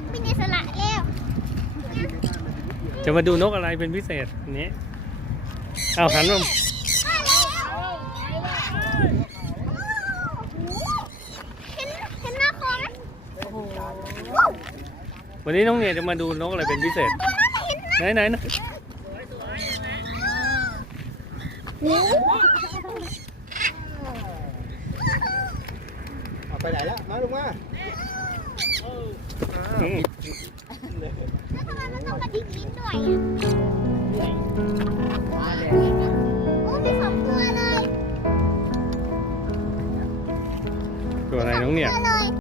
กบินอิสระแล้วจะมาดูนกอะไรเป็นพิเศษอันนี้เอาหันมามาแล้วเห็นเห็นหน้าคอไหมวันนี้น้องเนี่ยจะมาดูนกอะไรเป็นพิเศษ ไหนไหนนะเอาไปไหนแล้วมาลงมาอืม แล้วทำไมมันต้องกระดิกลิ้นด้วยอะโอ้มีสองตัวเลยตัวอะไรน้องเนี่ย ตัวเลย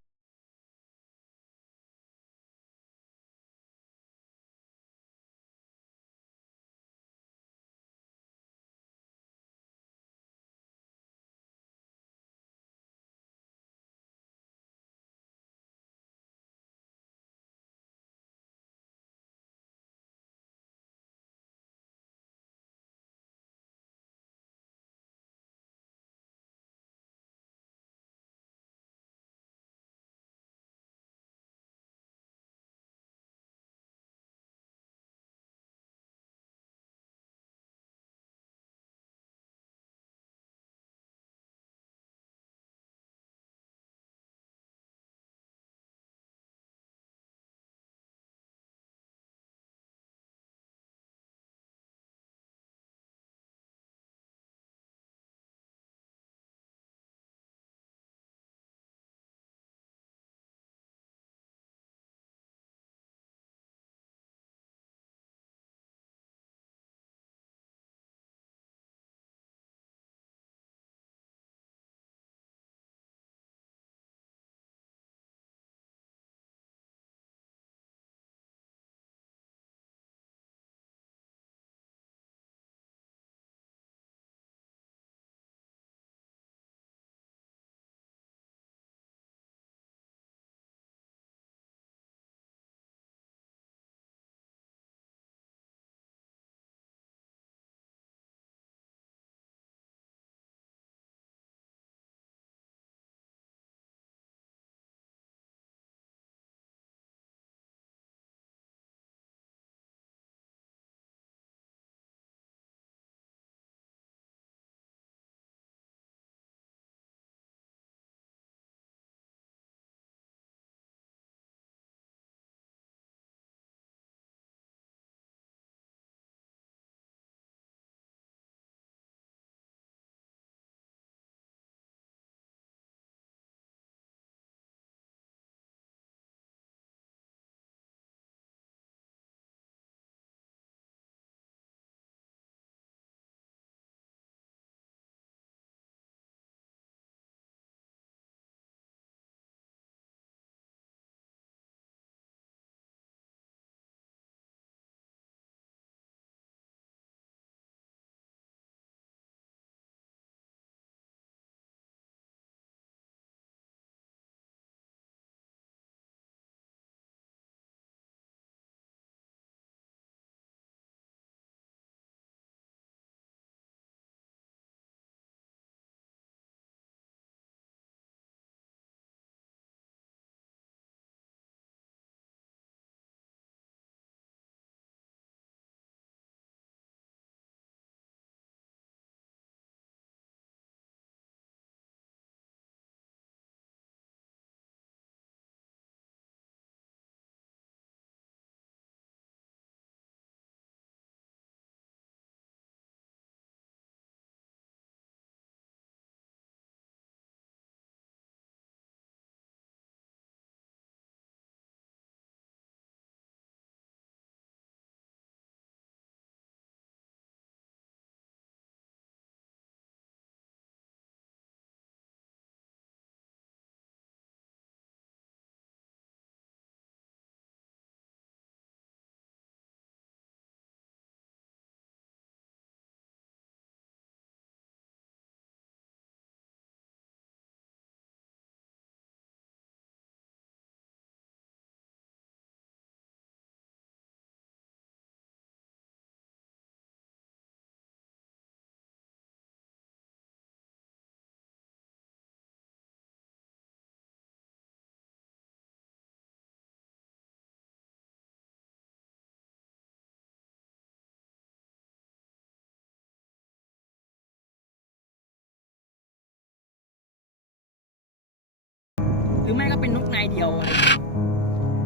รือไม่ก็เป็นนกนายเดียวอะไรอย่างเงี้ย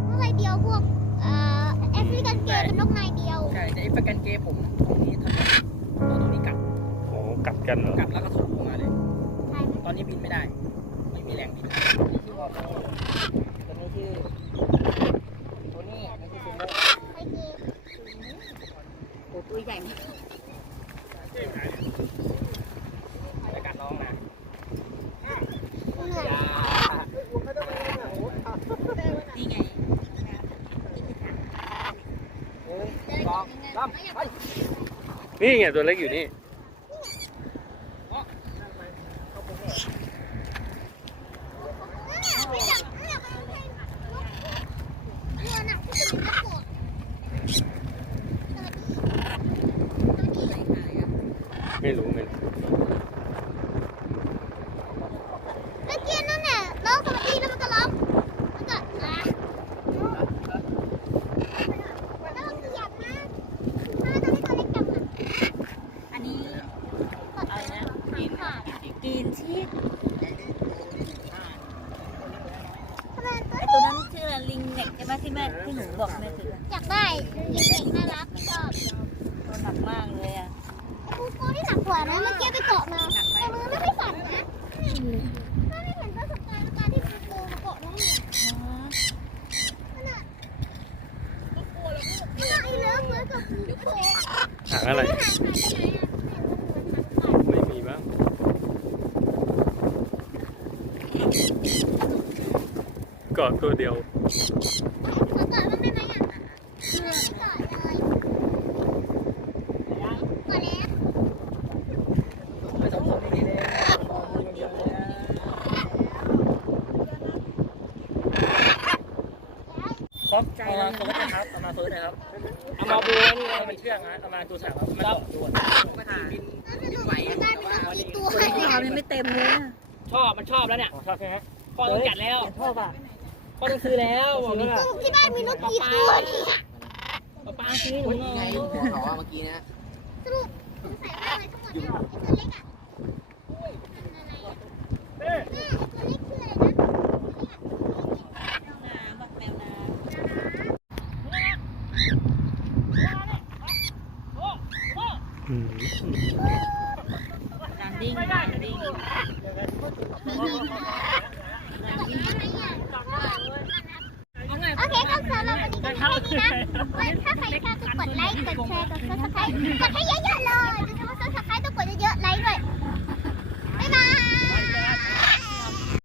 นกนายเดียวพวกเอ่อแอฟริกันเกย์เป็นนกนายเดียว ใช่แต่ไอ้ประกันเกย์ผมตรงนี้ทำไมตัวตรงนี้กัดโอ้กัดกันเหรอกัดแล้วก็ถูกลงมาเลย ใช่ไหมตอนนี้บินไม่ได้ ไม่มีแรงบินชื่อว่าตัวนี้ชื่อตัวนี้ไม่ใช่ตัวนี้ไอเกย์โอ้ตัวใหญ่มากจะกัดน้องนะ เหนื่อย อย่า นี่ไง เฮ้ยลองลำไป นี่ไงตัวเล็กอยู่นี่ ไม่จับไม่จับเนี่ยน่ะที่จะมีตะกั่วสวัสดีสวัสดี ไม่รู้ไม่รู้ เมื่อกี้นั่นน่ะร้องสวัสดีแล้วมันก็ร้องมันก็อะแล้วมันขยับนะถ้าตอนนี้ตัวเล็กจังอะ อันนี้ กดไปนะหางขาดอะ กิน ชีสทำไมตัวไอตัวนั้นชื่ออะไรลิงเน็กใช่ไหมที่แม่ที่หนูบอกแม่ซื้ออยากได้ยิงเด็กน่ารักชอบ ตัวหนักมากเลยอะ ไอ้ปูโป้ที่หนักกว่านะเมื่อกี้ไปเกาะมาแต่มือไม่ค่อยสั่นนะถ้าไม่เห็นประสบการณ์การที่ปูโป้มาเกาะน้องเนี่ยขนาดขนาดไอ้เลิฟเหมือนกับปูโป้ หางอะไร ไม่ห่างหายไปไหนอะ ไม่มีบ้าง เกาะตัวเดียวขอเกาะบ้างได้ไหมอะไม่เกาะเลยเกาะแล้วไปสองคนนี้เลยเดียวเลยนะครบเอามาเฟิร์สนะครับเอามาเฟิร์สนะครับเอามาบูนี่เอามาเชื่องนะเอามาตัวสามมาต่อตัวมาทีบินไหวได้ไม่รู้กี่ตัวตัวที่เขายังไม่เต็มเลยอะ ชอบมันชอบแล้วเนี่ยชอบใช่ไหมพ่อต้องจัดแล้วชอบอะพ่อต้องซื้อแล้วบอกเลยสรุปที่บ้านมีนกกี่ตัวเนี่ยป้าป้าซื้อหนูหน่อยเขาเมื่อกี้นะสรุปสงสัยว่าอะไรทั้งหมดเนี่ยไอ้ตัวเล็กอะ